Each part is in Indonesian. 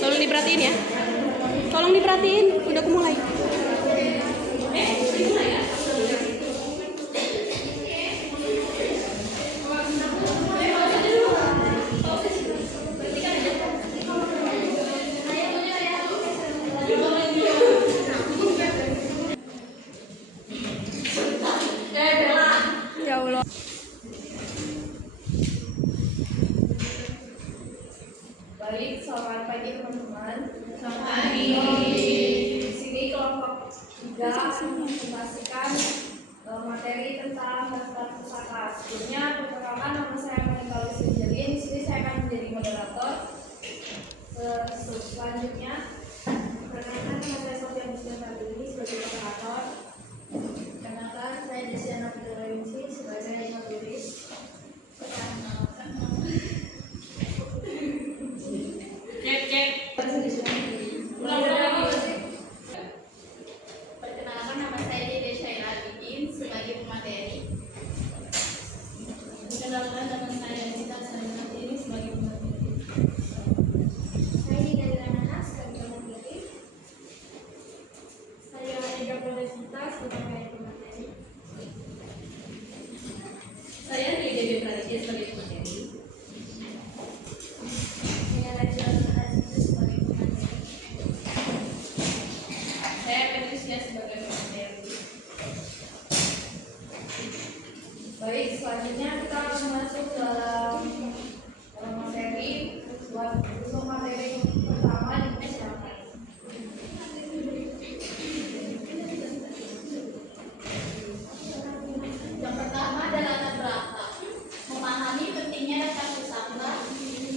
Tolong diperhatiin ya. Tolong diperhatiin. Udah aku mulai. Ya Allah. Baik, selamat pagi teman-teman. Selamat pagi. Di sini kelompok 3 mempresentasikan materi tentang daftar pusaka. Sebelumnya, perkenalkan nama saya Monica Jalin. Di sini saya akan menjadi moderator. Selanjutnya, perkenalkan nama saya Sofia Muslihat ini sebagai moderator. Perkenalkan saya Desiana Fiderawinsi sebagai penulis. Perkenalkan nama saya Dede Syaira Albidin sebagai pemateri. Perkenalkan nama saya Dita Sarina sebagai pemateri. Saya Dina Nahas sebagai pemateri. Saya Ega Pradesita sebagai pemateri. Saya Dede Pradesita sebagai pemateri. Saya Rachel Aziz sebagai pemateri. Saya Patricia sebagai pemateri. Baik, selanjutnya kita akan masuk dalam materi. Untuk materi pertama dipersilakan. Yang pertama adalah latar belakang. Memahami pentingnya daftar pustaka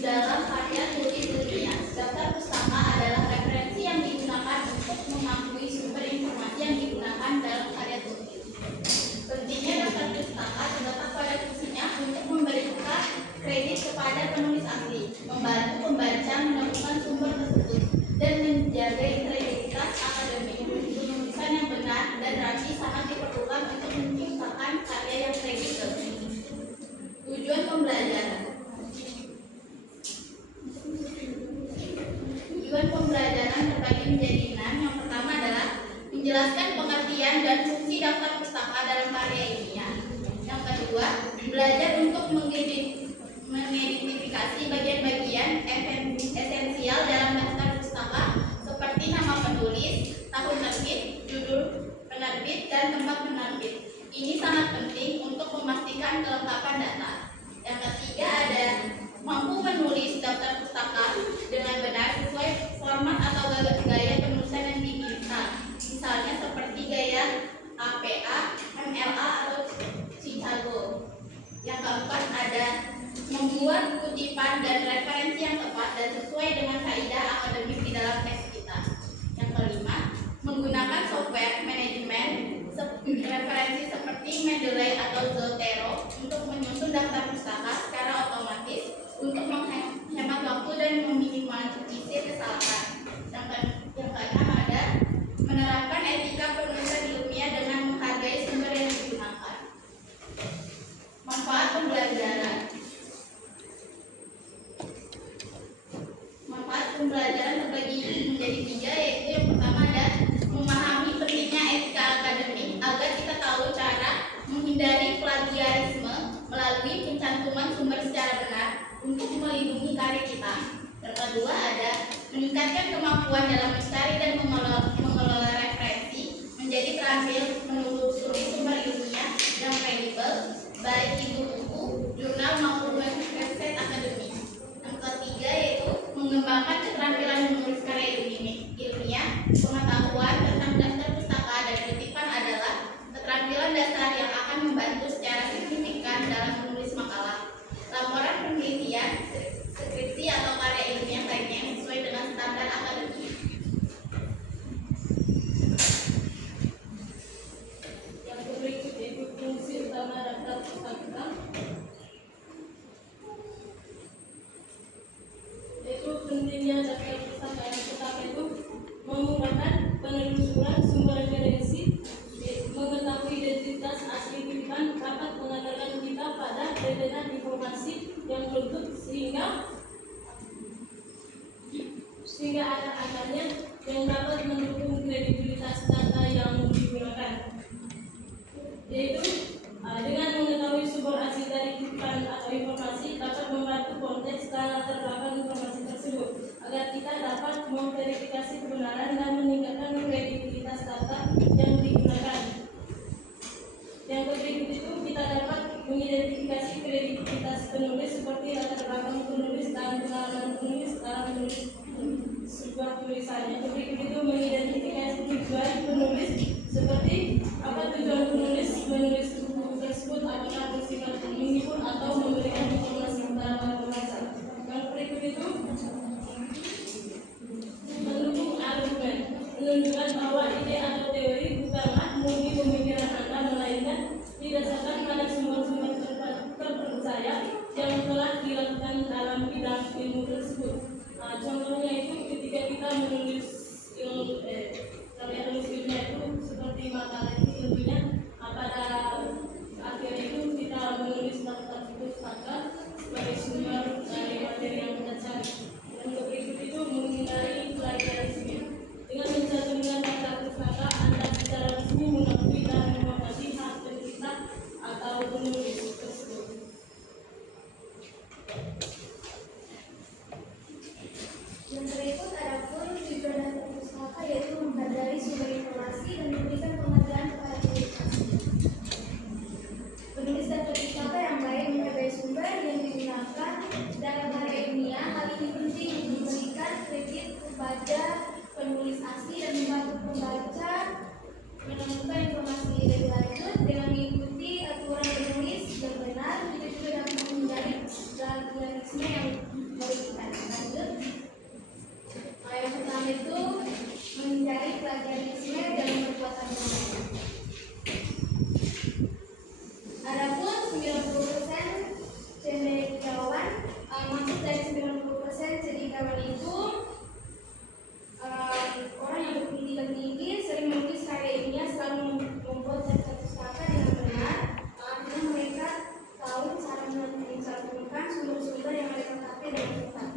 dalam karya tulis ilmiah. Daftar pustaka adalah referensi yang digunakan untuk mengakui sumber informasi yang digunakan dalam karya tulis. Pentingnya daftar pustaka terdapat pada fungsinya untuk memberikan kredit kepada penulis asli, membantu pembaca menemukan sumber tersebut, dan menjaga integritas akademik. Penulisan yang benar dan rapi sangat diperlukan untuk menciptakan karya yang kredibel. Tujuan pembelajaran. Tujuan pembelajaran terbagi menjadi 6. Yang pertama adalah menjelaskan pengertian dan fungsi daftar pustaka dalam karya ilmiah. Yang kedua, belajar untuk mengidentifikasi bagian-bagian esensial dalam daftar pustaka seperti nama penulis, tahun terbit, judul penerbit, dan tempat penerbit. Ini sangat penting untuk memastikan kelengkapan data. Yang ketiga ada mampu menulis daftar pustaka dengan benar sesuai format atau gaya penulisan yang diinginkan. Misalnya seperti gaya APA, MLA, atau Chicago. Yang keempat ada membuat kutipan dan referensi yang tepat dan sesuai dengan kaidah akademik di dalam teks kita. Yang kelima, menggunakan software manajemen referensi seperti Mendeley atau Zotero untuk menyusun daftar pustaka secara otomatis untuk menghemat waktu dan meminimalisir kesalahan. Yang keenam ada menerapkan etika penulisan ilmiah dengan menghargai sumber yang digunakan. Manfaat pembelajaran. Manfaat pembelajaran terbagi menjadi 3, yaitu yang pertama ada memahami pentingnya etika akademik agar kita tahu cara menghindari plagiarisme melalui pencantuman sumber secara benar untuk melindungi karya kita. Yang kedua ada meningkatkan kemampuan dalam mencari dan mengelola referensi, menjadi terampil menelusuri sumber ilmiah yang kredibel, baik itu buku, jurnal maupun website akademik. Yang ketiga yaitu mengembangkan keterampilan menulis karya ilmiah. Pengetahuan tentang daftar pustaka dan kutipan adalah keterampilan dasar yang akan membantu secara signifikan dalam menulis makalah, laporan penelitian, skripsi atau karya ilmiah lainnya yang sesuai dengan standar akademik. Yang berikut yaitu fungsi utama daftar pustaka. sehingga ada akarnya yang dapat mendukung kredibilitas data yang digunakan, yaitu dengan mengetahui sumber asli dari kutipan atau informasi dapat membantu konteks dan latar belakang informasi tersebut agar kita dapat memverifikasi kebenaran dan meningkatkan kredibilitas data yang digunakan. Yang berikut itu kita dapat mengidentifikasi kredibilitas penulis seperti latar belakang penulis dan pengalaman penulis dalam menulis sebuah tulisan. Yang berikut itu mengidentifikasi tujuan penulis seperti apa tujuan penulis menulis buku tersebut, apakah bersifat menghibur atau memberikan informasi kepada para pembaca. Yang berikut itu mendukung argumen, menunjukkan bahwa ide atau teori bukanlah murni pemikiran Anda, melainkan didasarkan pada sumber-sumber terpercaya yang telah dilakukan dalam bidang ilmu tersebut. Contohnya itu ketika kita menulis karya tulis ilmiah itu seperti makalah itu tentunya pada akhir itu kita menulis daftar pustaka sebagai sumber dari materi yang kita cari. Dan berikut itu menghindari plagiarisme. Dengan mencantumkan daftar pustaka, Anda secara resmi mengakui dan menghormati hak pencipta atau penulis tersebut. Yang berikut adapun tujuan daftar pustaka yaitu mempelajari sumber informasi dan memberikan penghargaan kepada penulis asli. Penulis daftar pustaka yang baik menghargai sumber yang digunakan dalam karya ilmiah. Hal ini penting untuk memberikan kredit kepada penulis asli dan membantu pembaca menemukan informasi lebih lanjut dengan mengikuti aturan penulis yang benar. Kita juga dapat menghindari plagiarisme yang merugikan. Lanjut. Yang pertama itu menghindari plagiarisme dan memperkuat argumen. Adapun 90% cendekiawan, maksud dari 90% cendekiawan itu orang yang berpendidikan tinggi sering menulis karya ilmiah, selalu membuat daftar pustaka dengan benar. Artinya mereka tahu cara mencantumkan sumber-sumber yang mereka pakai dalam kitab.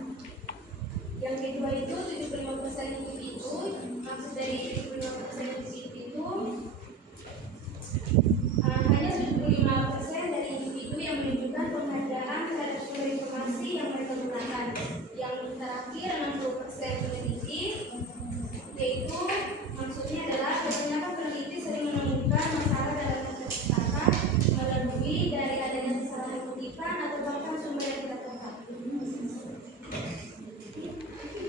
Yang kedua itu 75% individu, maksud dari 75% individu hanya 75% dari individu yang menunjukkan penghargaan terhadap sumber informasi yang mereka gunakan. Yang terakhir 60% peneliti, yaitu maksudnya adalah kebanyakan peneliti sering menemukan masalah dalam daftar pustaka melalui dari adanya kesalahan kutipan atau bahkan sumber yang tidak tepat.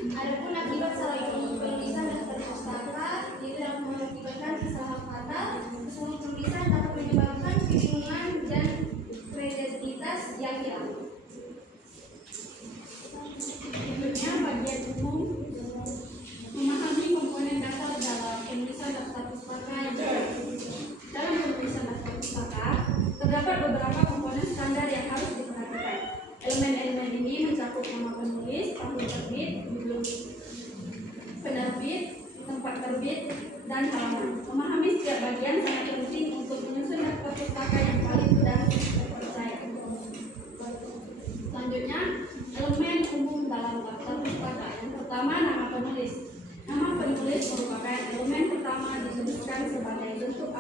Adapun akibat salah penulisan daftar pustaka itu dapat mengakibatkan kesalahan fatal. Kesalahan penulisan dapat menyebabkan kebingungan dan kredibilitas yang hilang. Berikutnya bagian umum, memahami komponen dasar dalam penulisan daftar pustaka. Dalam penulisan daftar pustaka terdapat beberapa komponen standar yang harus diperhatikan. Elemen-elemen ini mencakup nama penulis, tahun terbit, judul penerbit, tempat terbit, dan halaman. Memahami setiap bagian sangat penting untuk menyusun daftar pustaka yang valid dan terpercaya. Selanjutnya, elemen umum dalam daftar pustaka. Yang pertama, nama penulis. Nama penulis merupakan elemen pertama dituliskan sebagai bentuk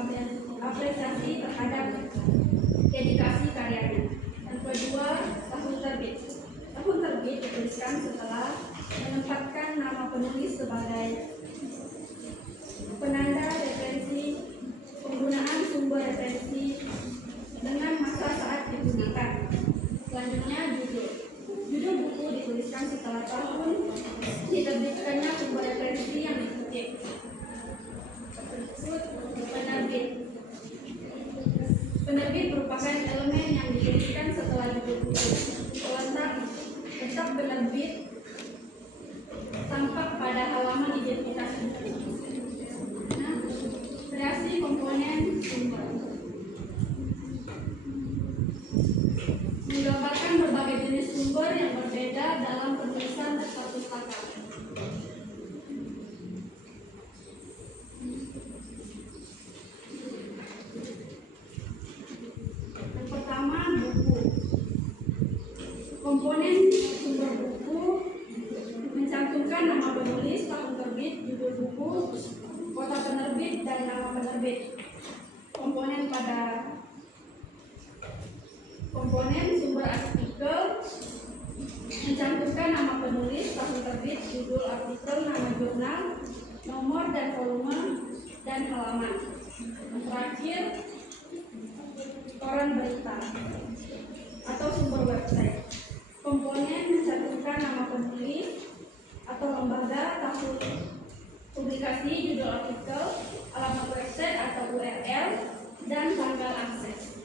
apresiasi terhadap dedikasi karyanya. Yang kedua, tahun terbit. Tahun terbit dituliskan setelah menempatkan nama penulis sebagai penanda referensi, penggunaan sumber referensi dengan masa saat digunakan. Selanjutnya, judul. Judul buku dituliskan setelah tahun diterbitkannya sumber referensi yang dikutip. Penerbit. Penerbit merupakan elemen yang dituliskan setelah judul buku. Letak penerbit tampak pada halaman identifikasi. Nah, kreasi komponen sumber. Menggambarkan berbagai jenis sumber yang berbeda dalam penulisan daftar pustaka. Yang pertama, buku. Komponen sumber buku mencantumkan nama nama penulis, tahun terbit, judul buku, kota penerbit, dan nama penerbit. Komponen sumber artikel mencantumkan nama penulis, tahun terbit, judul artikel, nama jurnal, nomor dan volume, dan halaman. Terakhir, koran berita atau sumber website. Komponen mencantumkan nama penulis atau lembaga, tahun publikasi, judul artikel, alamat website atau URL, dan tanggal akses.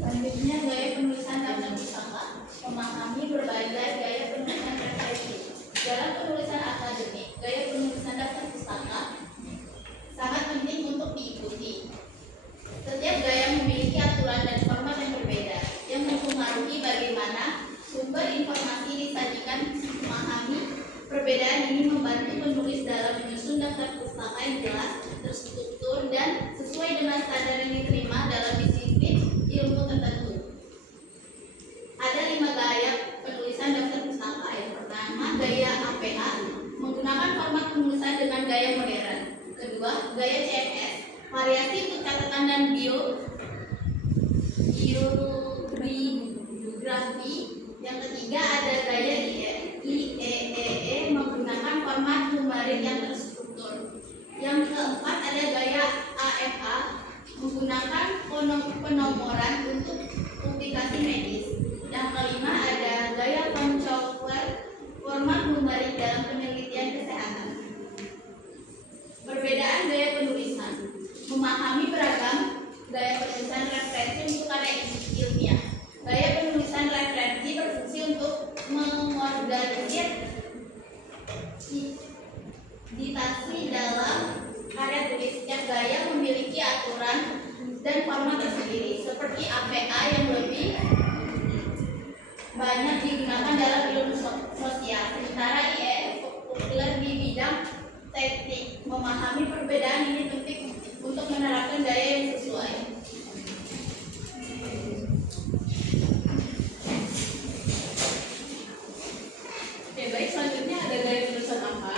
Selanjutnya, gaya penulisan daftar pustaka. Memahami berbagai gaya penulisan referensi. Dalam penulisan akademik, gaya penulisan daftar pustaka sangat penting untuk diikuti. Setiap gaya memiliki aturan dan format yang berbeda, yang mempengaruhi bagaimana sumber informasi disajikan. Memahami perbedaan ini membantu penulis dalam menyusun daftar pustaka yang jelas, terstruktur, dan sesuai dengan standar yang diterima dalam disiplin ilmu tertentu. Ada 5 gaya penulisan daftar pustaka. Yang pertama, gaya APA, menggunakan format penulisan dengan gaya modern. Kedua, gaya CMS, variasi untuk catatan dan biografi. Yang ketiga, ada gaya IEEE, menggunakan format numerik yang terstruktur. Yang keempat, ada gaya AFA, menggunakan penomoran untuk publikasi medis. Yang kelima, ada gaya von Schauffler, format numerik dalam penelitian kesehatan. Perbedaan gaya penulisan. Memahami beragam gaya penulisan referensi untuk karya ilmiah. Gaya penulisan referensi berfungsi untuk mengorganisir ditasi dalam karya tulis. Setiap gaya memiliki aturan dan format tersendiri, seperti APA yang lebih banyak digunakan dalam ilmu sosial, sementara IEF populer di bidang teknik. Memahami perbedaan ini penting untuk menerapkan gaya yang sesuai. Oke, baik, selanjutnya ada gaya penulisan apa?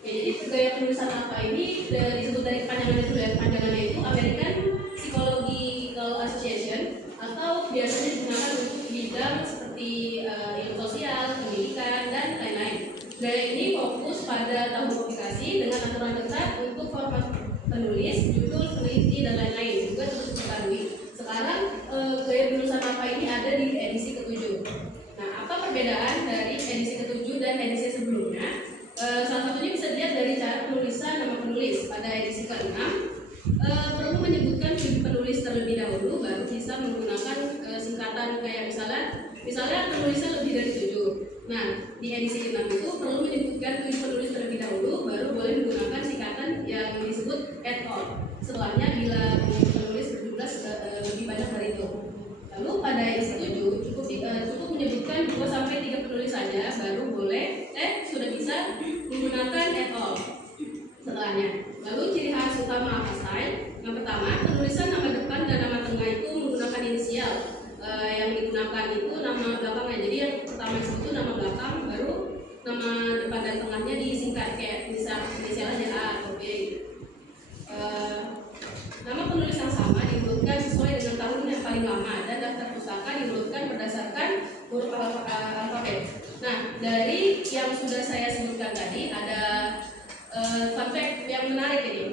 Jadi gaya penulisan apa ini disebut dari panjangannya dulu ya. Panjangannya itu American Psychological Association, atau biasanya digunakan untuk bidang seperti ilmu sosial, pendidikan, dan lain-lain. Gaya ini fokus pada tahun publikasi dengan aturan ketat untuk format penulis, judul, peneliti, dan lain-lain. Juga terus diketahui. Sekarang gaya penulisan apa ini ada di edisi ke-7. Nah, apa perbedaan dari edisi ke-7 dan edisi sebelumnya? Salah satunya bisa dilihat dari cara penulisan nama penulis. Pada edisi ke-6 perlu menyebutkan penulis terlebih dahulu, baru bisa menggunakan singkatan kayak misalnya penulisnya lebih dari 7. Nah, di edisi ke-6 itu perlu menyebutkan penulis terlebih dahulu, baru boleh menggunakan singkatan yang disebut et al. Setelahnya bila penulis berjumlah lebih banyak dari itu. Lalu pada edisi 7 cukup menyebutkan 2-3 penulis saja, baru boleh sudah bisa menggunakan et al. Setelahnya. Lalu ciri khas utama apa style? Yang pertama, penulisan nama depan dan nama tengah itu menggunakan inisial. Yang digunakan itu nama belakangnya. Jadi yang pertama itu nama belakang, baru nama depan dan tengahnya disingkat kayak inisialnya A atau B. Nama penulis yang sama diurutkan sesuai dengan tahun yang paling lama, dan daftar pustaka diurutkan berdasarkan huruf alfabet. Nah, dari yang sudah saya sebutkan tadi ada fun fact yang menarik ini.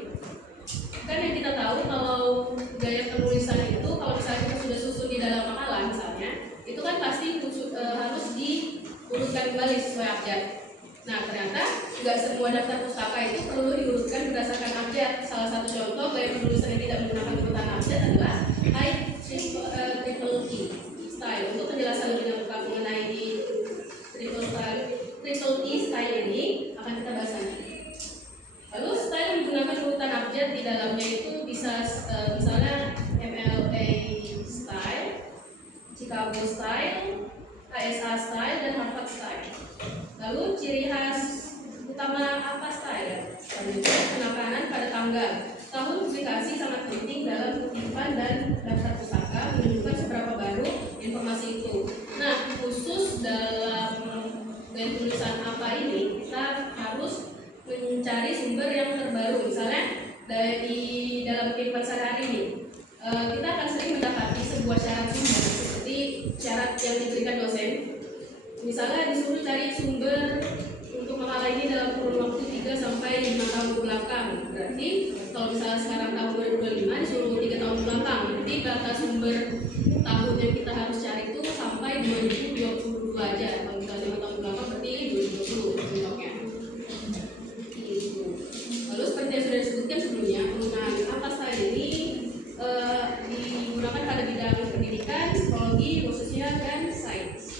Kan yang kita tahu kalau gaya penulisan itu, kalau misalnya kita sudah susun di dalam makalah misalnya, itu kan pasti harus diurutkan kembali sesuai abjad. Nah, ternyata nggak semua daftar pustaka itu perlu diurutkan berdasarkan abjad. Salah satu contoh gaya penulisan yang tidak menggunakan urutan abjad adalah high triple T style. Untuk penjelasan lebih lengkap mengenai di triple T style ini akan kita bahas nanti. Lalu style yang menggunakan urutan abjad di dalamnya itu bisa misalnya MLA style, Chicago style, ASA style, dan Harvard style. Lalu ciri khas utama apa style? Selanjutnya penekanan pada tanggal. Tahun publikasi sangat penting dalam kutipan dan daftar pustaka menunjukkan seberapa baru informasi itu. Nah, khusus dalam gaya tulisan apa ini, kita harus mencari sumber yang terbaru. Misalnya dari dalam kutipan sehari-hari ini, kita akan sering mendapati sebuah syarat sumber seperti syarat yang diberikan dosen. Misalnya disuruh cari sumber untuk makalah ini dalam kurun waktu 3 sampai 5 tahun ke belakang. Berarti kalau misalnya sekarang tahun 2025 disuruh 3 tahun ke belakang. Jadi data sumber tahun yang kita harus cari itu sampai 2022 aja. Kalau misalnya 5 tahun ke belakang berarti 2020 contohnya. Gitu. Lalu seperti yang sudah disebutkan sebelumnya, penggunaan atas tadi ini digunakan pada bidang pendidikan, psikologi, sosial, dan sains.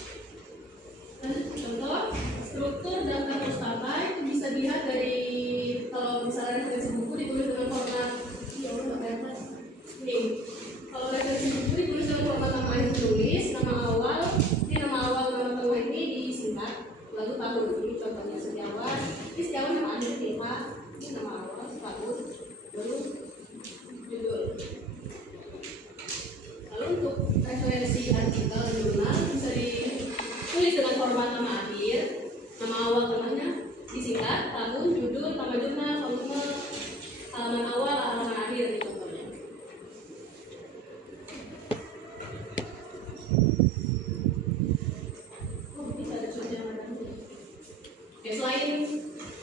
Contoh, struktur daftar pustaka itu bisa dilihat dari kalau misalnya referensi buku ditulis dengan format ini. Kalau referensi buku ditulis dengan format nama akhir penulis, nama awal, nama tengah ini disingkat, lalu tahun. Ini contohnya Setiawan. Ini Setiawan nama akhir TH, ini nama awal, tahun, baru judul. Lalu untuk referensi artikel jurnal bisa ditulis dengan format nama akhir, nama awal tengahnya disingkat, tahun, judul, nama jurnal, volume, halaman awal, halaman akhir, ini contohnya. Bisa ada contohnya. Oke, selain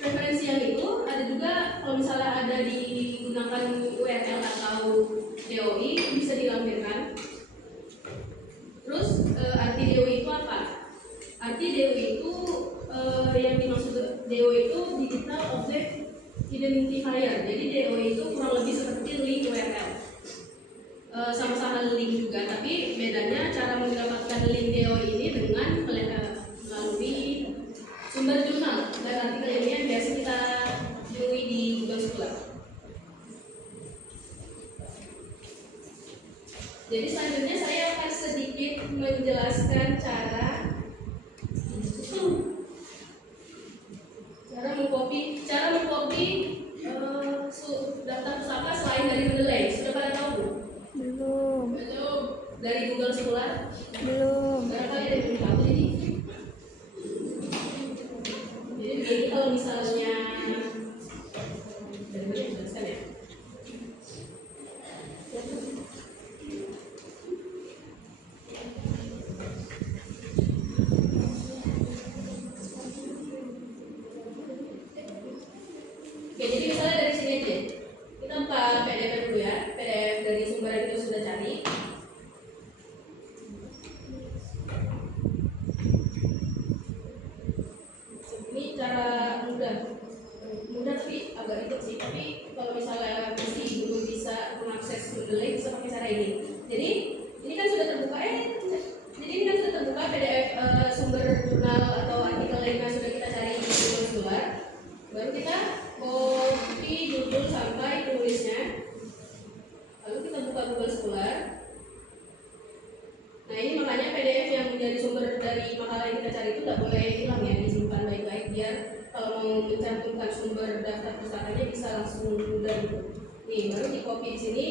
referensi yang itu, ada juga kalau misalnya ada digunakan URL atau DOI bisa dilampirkan. Terus arti DOI itu apa? Arti DOI itu yang dimaksud DOI itu Digital Object Identifier. Jadi DOI itu kurang lebih seperti link URL. Sama-sama link juga, tapi bedanya cara mendapatkan link DOI ini dengan melalui sumber jurnal. Dan artikel ini yang biasa kita temui di Google Scholar. Jadi selanjutnya saya akan sedikit menjelaskan cara mengcopy daftar pustaka selain dari Mendeley. Sudah pada tahu? Belum. Dari Google Scholar? Belum. Berapa kali ada yang tahu ini? Jadi begini, kalau misalnya jelaskan ya. Oke, jadi misalnya dari sini aja. Kita buka PDF dulu ya. PDF dari sumber yang kita sudah cari. Ini cara mudah tapi agak ribet sih. Tapi kalau misalnya masih belum bisa mengakses Mendeley, bisa pakai cara ini. Jadi ini kan sudah terbuka PDF sumber jurnal atau artikel yang sudah kita cari di Google Scholar. Baru kita copy judul sampai penulisnya, lalu kita buka Google Scholar. Nah ini makanya PDF yang menjadi sumber dari makalah yang kita cari itu tidak boleh hilang ya, disimpan baik-baik biar kalau mau mencantumkan sumber daftar pustakanya bisa langsung mudah gitu. Nih baru di copy di sini,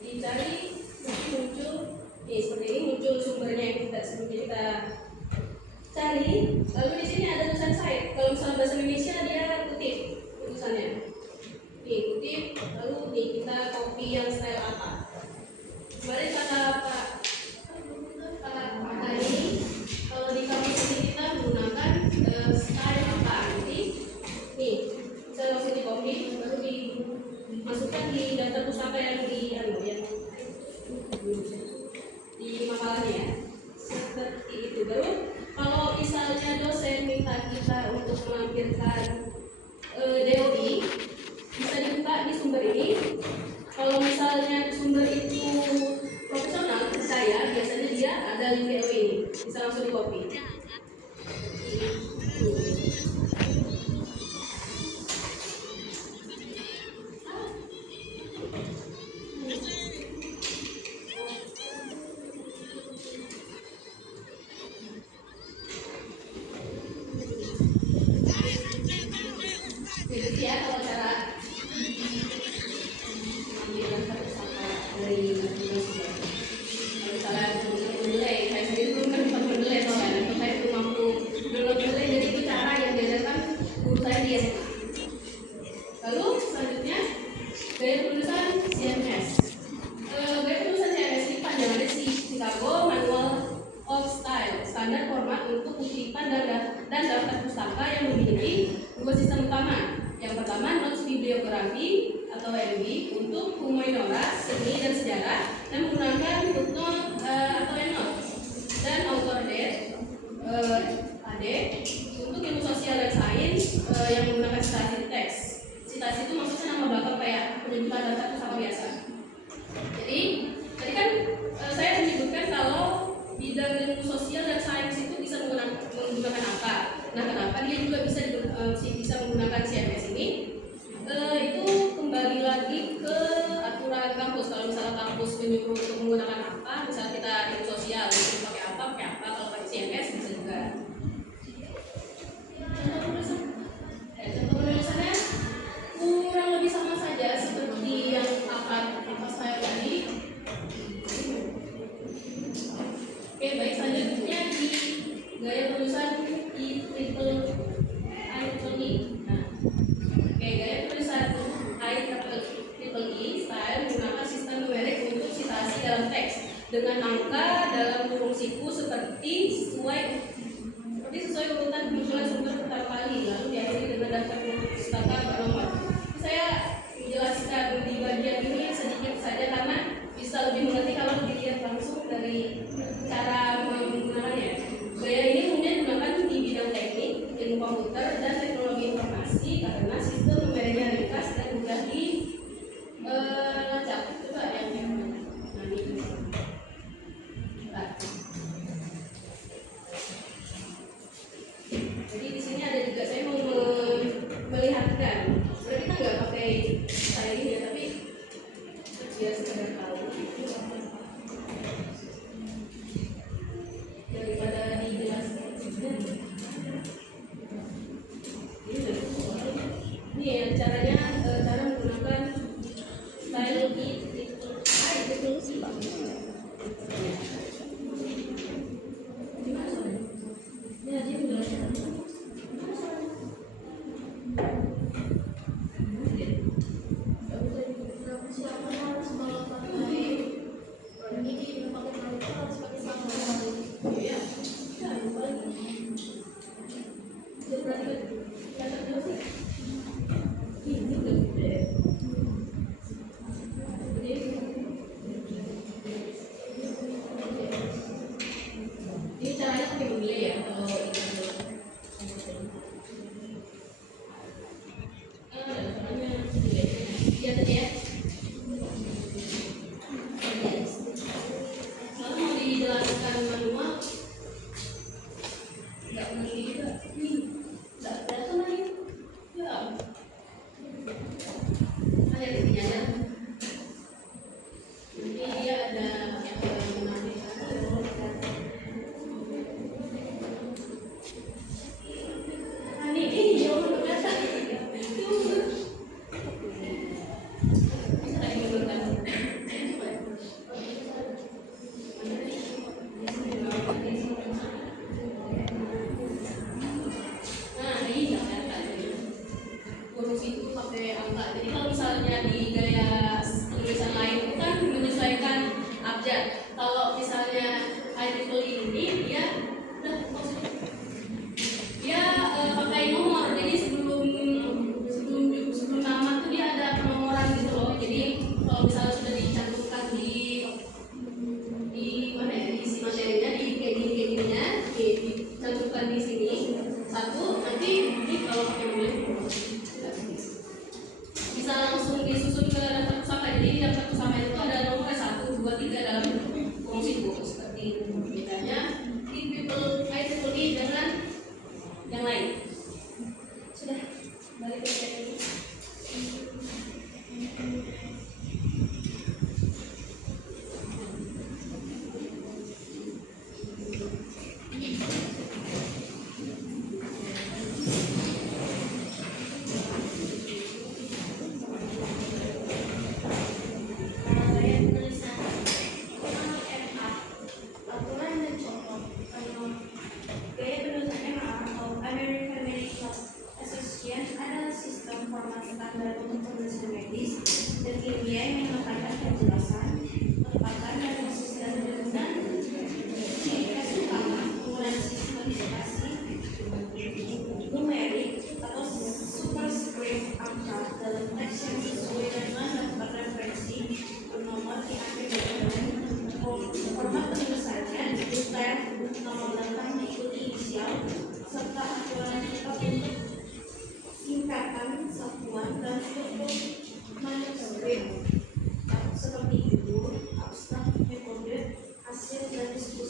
dicari, nanti muncul nih seperti ini, muncul sumbernya yang kita cari. Lalu di sini ada tulisan site. Kalau misalnya bahasa Indonesia dia kutip tulisannya. Nih kutip, lalu nih kita copy yang style apa. Kemarin kata ini, kalau di kamus ini kita menggunakan style apa. Jadi nih bisa langsung di copy, baru dimasukkan di daftar pustaka yang di makalahnya ya. Seperti itu. Baru kalau misalnya dosen minta kita untuk melampirkan DOI, bisa dibuka di sumber ini. Kalau misalnya sumber itu profesional, percaya, biasanya dia ada link DOI ini, bisa langsung di copy. Jadi ya kalau cara Chicago Manual of Style, standar format untuk kutipan dan daftar pustaka yang memiliki dua sistem utama. Yang pertama, notes bibliografi atau NB untuk humaniora, seni dan sejarah dan menggunakan footnote atau endnote, dan author date AD untuk ilmu sosial dan sains yang menggunakan citasi teks. Citasi itu maksudnya nama belakang kayak penyebutan daftar pustaka biasa. Jadi tadi kan saya menyebutkan kalau bidang ilmu sosial dan sains itu bisa menggunakan apa. Nah, kenapa dia juga bisa menggunakan CMS ini? Itu kembali lagi ke aturan kampus. Kalau misalnya kampus menyuruh untuk menggunakan apa, misalnya kita ilmu sosial, itu pakai apa. Kalau pakai CMS bisa juga. Contoh penulisannya kurang lebih sama saja seperti yang apa saya tadi. Oke, baik, selanjutnya di gaya tulisan IEEE. Nah, oke, gaya tulisan IEEE style menggunakan sistem numerik untuk citasi dalam teks dengan angka dalam kurung siku sesuai urutan kemunculan sumber pertama kali, lalu diakhiri dengan daftar pustaka bernomor. Saya menjelaskan di bagian ini sedikit saja karena bisa lebih mengerti kalau dilihat langsung dari cara menggunakannya. Gaya ini umumnya digunakan di bidang teknik, ilmu komputer, dan teknologi informasi karena sistem numeriknya ringkas dan mudah dilacak. Coba yang ini. Jadi di sini ada juga saya mau melihatkan. Sebenarnya kita nggak pakai styling ya, tapi biar sekedar tahu.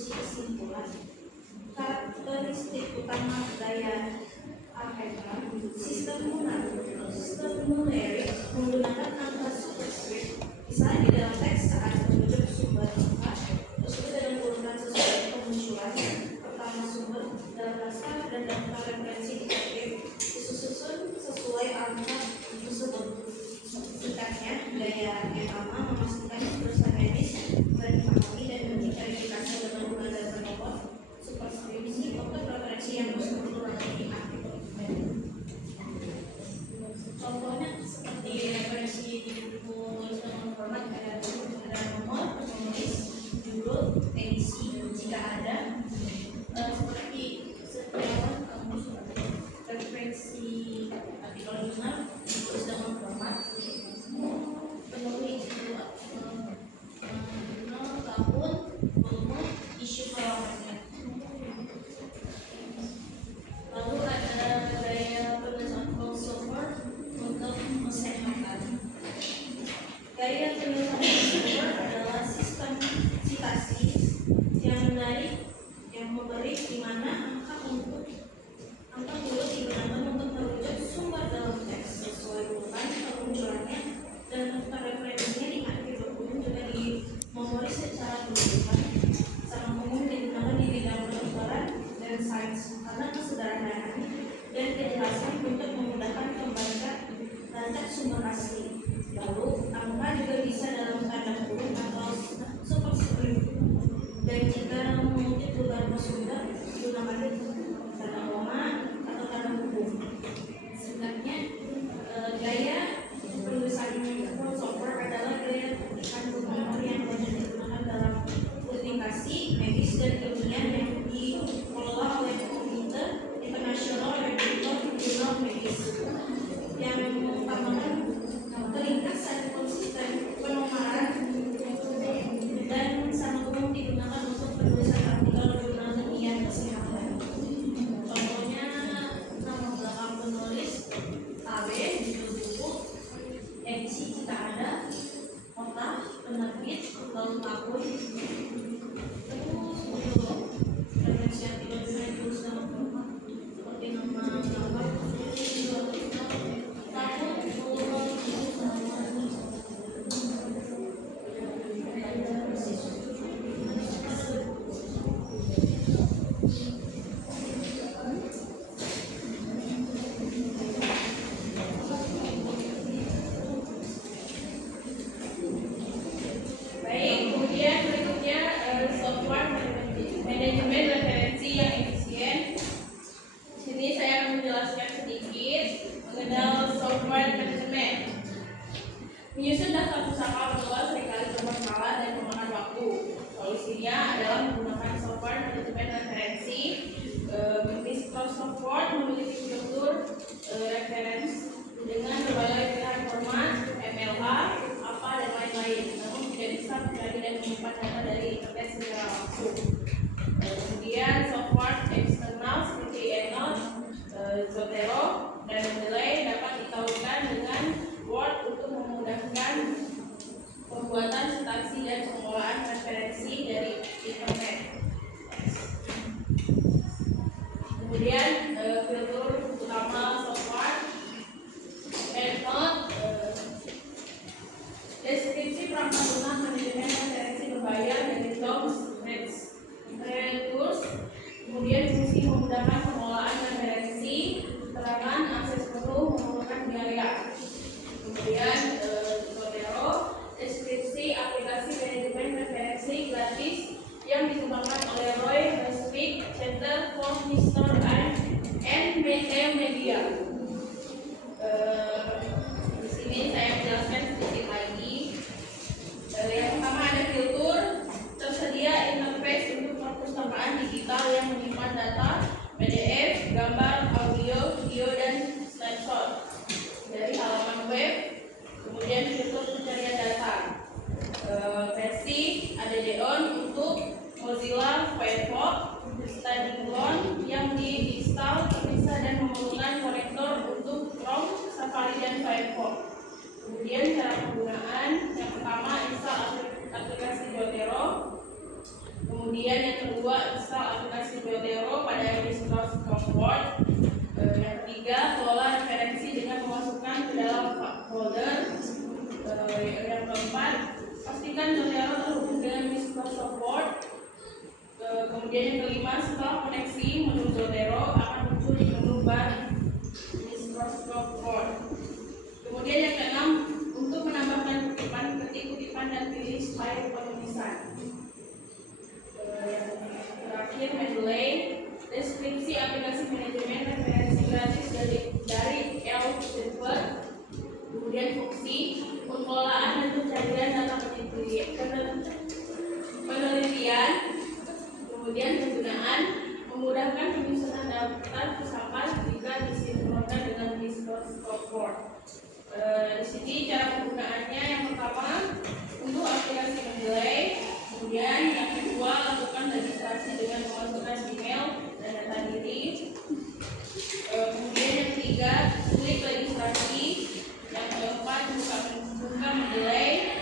diskusi kesimpulan. Karakteristik utama gaya AMA, sistem numerik menggunakan angka superscript. Misalnya di dalam teks saat menuju sumber angka tersebut dengan urutan sesuai kemunculan. Pertama sumber dalam naskah dan daftar referensi dikutip disusun sesuai angka tersebut. Singkatnya, gaya AMA memastikan tulisan medis dipahami dan diverifikasi dengan menggunakan nomor superskripsi untuk referensi yang berstruktur linear. Contohnya seperti referensi di buku tulisan format ada nomor, penulis, judul, edisi jika ada, seperti setiawan kamus, referensi artikel jurnal ditulis dengan format, penulis judul jurnal, tahun, volume, isu formatnya. Lalu ada gaya penulisan crossover untuk mensehatkan. Gaya penulisan crossover adalah sistem citasi yang menarik, yang memberi di mana angka turut digunakan untuk merujuk sumber dalam teks sesuai urutan kemunculannya dan daftar referensinya di akhir dokumen juga dimotoris secara berurutan. Sangat umum digunakan di bidang kedokteran dan sains karena kesederhanaan dan kejelasan untuk memudahkan pembaca melacak sumber asli. Lalu angka juga bisa dalam tanda kurung atau superscript. Dan jika mengutip beberapa sumber gunakan tanda koma atau tanda hubung. Singkatnya, gaya penulisan crossover adalah gaya kutipan nomor yang banyak digunakan dalam publikasi medis dan ilmiah yang dikelola oleh Komite Internasional Review Jurnal Medis yang mengutamakan keringkasan, konsisten, penomaran, dan sangat umum digunakan untuk penulisan artikel jurnal ilmiah kesehatan. Contohnya nama belakang penulis, AB, judul buku, edisi jika ada, kota, penerbit, lalu tahun, terus untuk referensi artikel jurnal ditulis dalam format seperti nama gambar, tahun, volume, Baik, kemudian berikutnya software manajemen referensi yang efisien. Di sini saya akan menjelaskan sedikit mengenal software manajemen. Menyusun daftar pusaka manual seringkali bermasalah dan memakan waktu. Solusinya adalah menggunakan software manajemen referensi. Microsoft Word memiliki fitur referensi dengan berbagai pilihan format, MLH, APA, dan lain-lain. Namun tidak bisa mencari dan menyimpan data dari internet secara langsung. Kemudian software eksternal seperti EndNote, Zotero, dan Mendeley dapat dikawinkan dengan Word untuk memudahkan pembuatan citasi dan pengolahan referensi dari internet. Kemudian fitur utama software EndNote, deskripsi perangkat lunak manajemen referensi berbayar dari Docs, Tools. Kemudian fungsi memudahkan pengolahan referensi, keterangan akses penuh memerlukan biaya. Kemudian Zotero, deskripsi aplikasi manajemen referensi gratis yang dikembangkan oleh Roy Westwick Center for History and Media. Di sini saya menjelaskan sedikit lagi. Yang pertama ada fitur, tersedia interface untuk perpustakaan digital yang menyimpan data PDF, gambar, audio, video, dan snapshot dari halaman web. Kemudian fitur pencarian data, versi add-on untuk Mozilla Firefox, StudyClone yang diinstal terpisah dan memerlukan konektor untuk Chrome, Safari, dan Firefox. Kemudian cara penggunaan, yang pertama install aplikasi Zotero. Kemudian yang kedua Kemudian yang kelima, setelah koneksi menu Zotero akan muncul di menu bar Microsoft Word. Kemudian yang keenam, untuk menambahkan kutipan, ketik kutipan dan pilih style penulisan. Yang terakhir, Mendeley, deskripsi aplikasi manajemen referensi gratis dari Elsevier. Kemudian fungsi pengelolaan dan pencarian data penelitian. Kemudian penggunaan memudahkan penyusunan daftar pusaka jika disinkronkan dengan Microsoft Word. Di sini cara penggunaannya yang pertama untuk aplikasi Mendeley, kemudian yang kedua lakukan registrasi dengan memasukkan email dan data diri. Kemudian yang ketiga klik registrasi. Yang keempat buka Mendeley,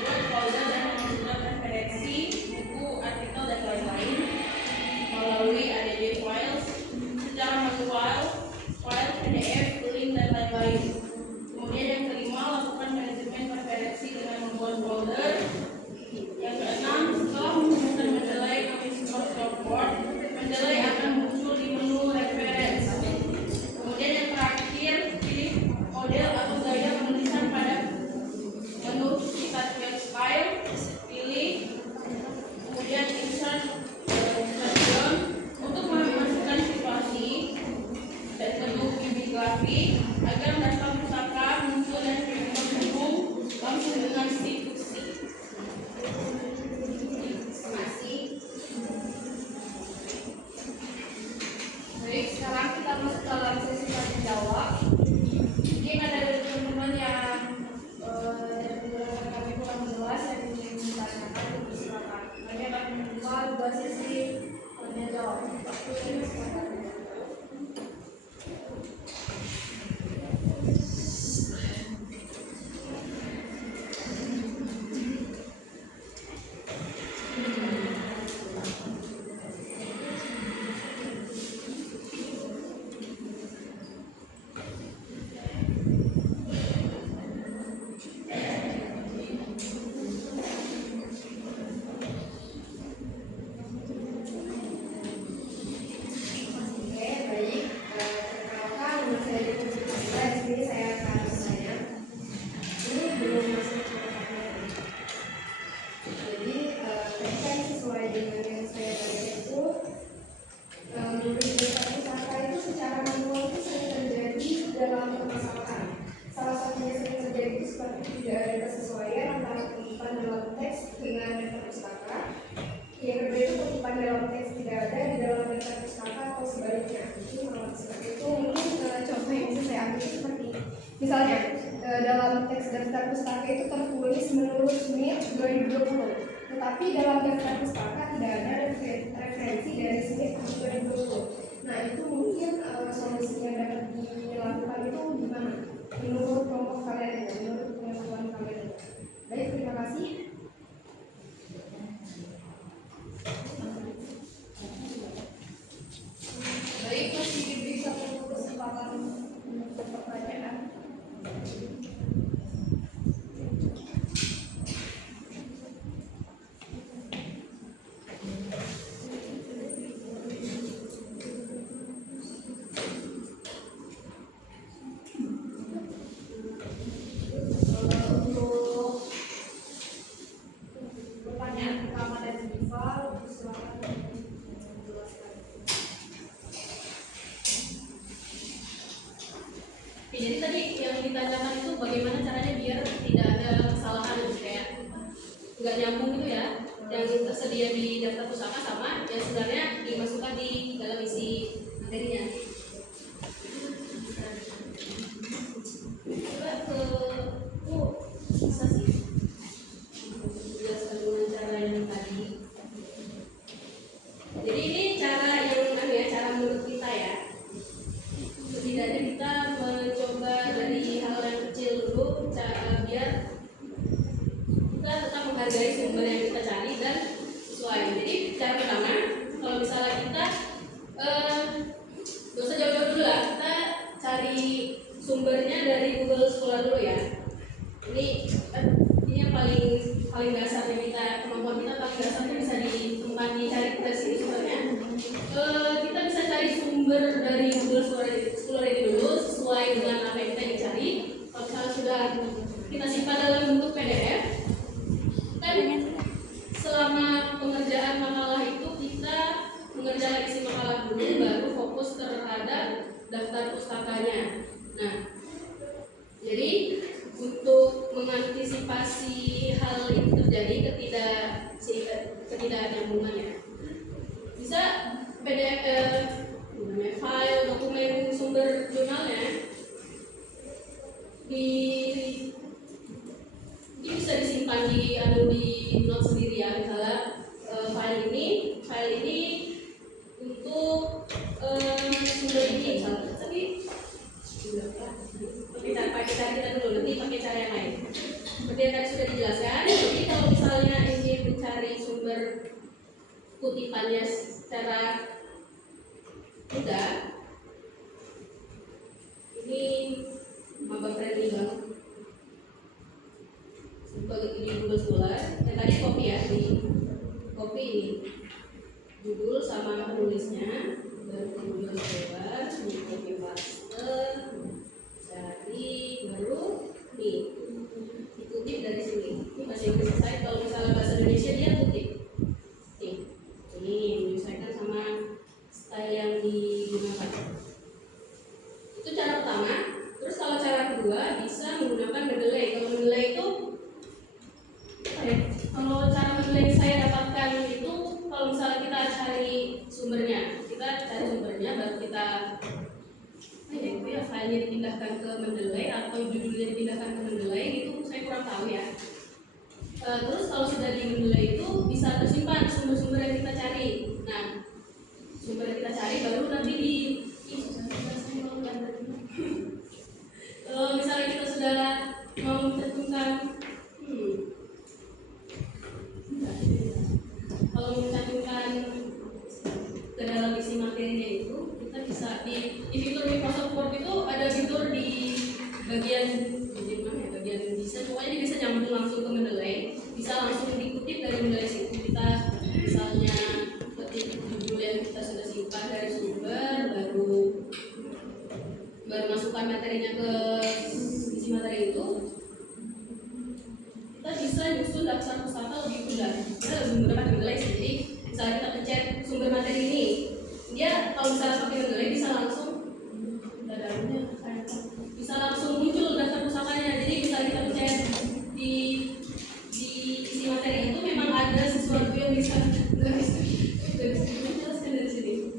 buat folder dan memasukkan referensi, buku, artikel dan lain-lain melalui ADB files secara manual, file PDF, link dan lain-lain. Kemudian yang kelima, lakukan manajemen referensi dengan membuat folder. Yang keenam, setelah menggunakan Mendeley ke Microsoft Word, Mendeley akan muncul di menu referensi. Kemudian yang terakhir, pilih model atau gaya penulisan pada menu kita style, pilih, kemudian insert background untuk memasukkan situasi dan bentuk bibliografi agar daftar pusaka muncul dan terhubung langsung dengan institusi. Terima kasih. Baik, sekarang kita masuk dalam sesi tanya jawab. Mungkin ada dari teman-teman yang dari beberapa kami kurang jelas yang ingin ditanyakan, silakan. Kami akan membuka dua sesi tanya jawab. Waktu ini silakan. Misalnya, dalam teks daftar pustaka itu tertulis menurut Smith 2020, tetapi dalam daftar pustaka tidak ada referensi dari Smith 2020. Nah, itu mungkin solusi yang dapat dilakukan itu gimana? Menurut kelompok kalian, menurut pengetahuan kalian. Baik, terima kasih. Baik, masih diberi satu kesempatan untuk pertanyaan. Untuk pertanyaan pertama dari Diva, silakan menjelaskan. Jadi tadi yang ditanyakan itu bagaimana caranya biar tidak ada kesalahan gitu, kayak nggak nyambung gitu ya, yang tersedia di daftar pusaka sama yang sebenarnya dimasukkan di dalam isi materinya. Coba bisa sih jelaskan dengan cara yang tadi. Jadi ini cara yang cara menurut kita ya. Setidaknya kita mencoba dari hal yang kecil dulu, biar kita tetap menghargai sumber yang kita cari dan sesuai. Jadi cara pertama, kalau misalnya kita ketidaknyambungan ya. Bisa PDF file dokumen sumber jurnalnya ini bisa disimpan di note sendiri ya. Misalnya file ini untuk sumber ini misalnya, tapi pakai cara kita dulu, nanti pakai cara yang lain. Seperti yang tadi sudah dijelaskan, jadi kalau misalnya ingin mencari sumber kutipannya secara mudah, ini maba friendly banget. Simple di Google Scholar, yang tadi copy ya, di copy ini judul sama penulisnya, baru di Google Scholar, di copy paste, cari baru nih dikutip dari sini. Ini bahasa Inggris saya, kalau misalnya bahasa Indonesia dia kutip. Nih, ini menyesuaikan sama style yang digunakan. Itu cara pertama. Terus kalau cara kedua bisa menggunakan Mendeley. Kalau Mendeley itu kalau cara Mendeley saya dapatkan itu kalau misalnya kita cari sumbernya, baru kita itu ya filenya dipindahkan ke Mendeley atau judulnya dipindahkan ke Mendeley, itu saya kurang tahu ya. Terus kalau sudah di Mendeley itu bisa tersimpan sumber-sumber yang kita cari. Nah, sumber yang kita cari baru nanti di misalnya kita sudah mau mencantumkan kalau mencantumkan ke dalam isi materinya itu, kita bisa di fitur Microsoft Word itu ada fitur di bagian desain, pokoknya dia bisa nyambung langsung ke Mendeley, bisa langsung dikutip dari Mendeley situ. Kita misalnya ketik judul yang kita sudah simpan dari sumber, baru masukkan materinya ke isi materi itu, kita bisa nyusun daftar pustaka lebih mudah. Kita lebih menggunakan Mendeley. Jadi misalnya kita pencet sumber materi ini, dia kalau misalnya pakai Mendeley bisa langsung muncul daftar pustakanya. Jadi misalnya kita pencet di isi materi itu memang ada sesuatu yang bisa jelaskan dari sini.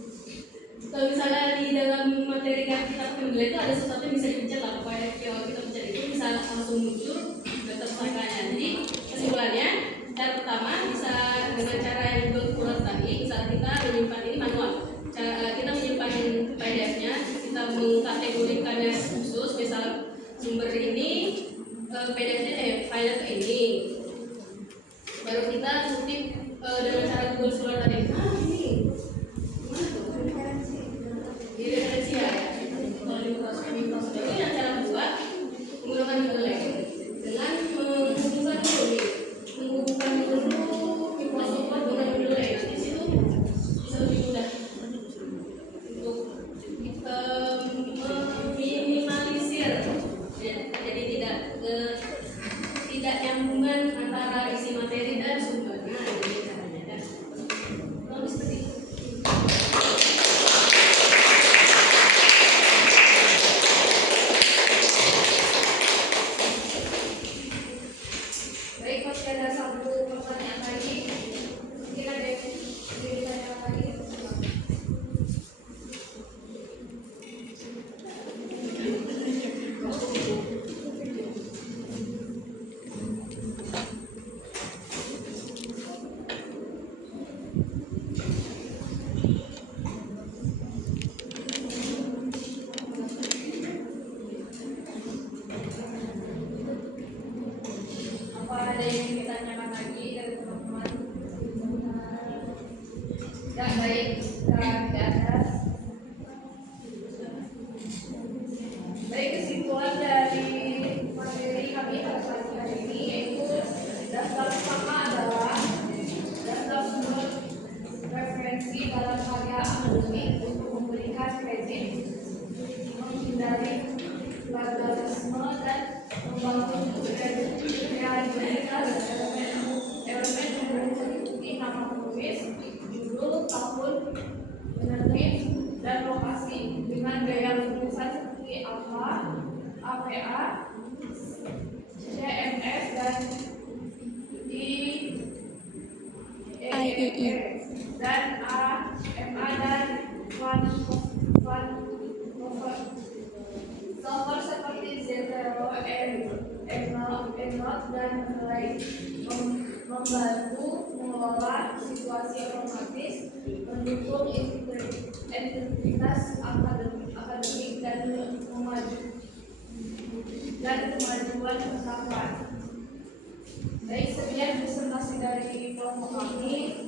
Kalau misalnya di dalam materi yang kita pakai Mendeley itu ada sesuatu yang bisa dipencet lah, pokoknya kalau kita pencet itu bisa langsung muncul daftar pustakanya. Jadi kesimpulannya, cara pertama bisa dengan cara yang Google Scholar tadi, misalnya kita menyimpan ini manual, kita menyimpan PDF-nya, kita mengkategorikannya khusus, misal sumber ini PDF-nya file ke ini, baru kita kutip dengan cara Google Scholar tadi. Ini di referensi ya. Kalau di Microsoft itu yang cara kedua menggunakan Mendeley dengan menghubungkan dulu Microsoft Word dengan Mendeley. Di situ bisa lebih mudah untuk meminimalisir ya, jadi tidak nyambungan antara isi materi dan sumber. Nah, ini caranya dan seperti itu. Baik, masih ada satu pertanyaan lagi. Mungkin ada yang ditanyakan lagi. Apa ada yang ditanyakan lagi dari teman-teman? Ya, baik. Di atas. Baik, kesimpulan dari materi kami pada pagi hari ini yaitu daftar pustaka adalah daftar sumber referensi dalam karya akademik untuk memberikan kredit, menghindari pluralisme dan membangun kreativitas elemen yang meliputi nama penulis, judul, tahun, penerbit, dan lokasi dengan gaya penulisan seperti APA, CMS, dan IEEE. dan MA dan software seperti Zotero, Endnote dan lain membantu mengelola situasi otomatis, mendukung integritas akademik dan kemajuan pengetahuan. Baik, sekian presentasi dari kelompok kami.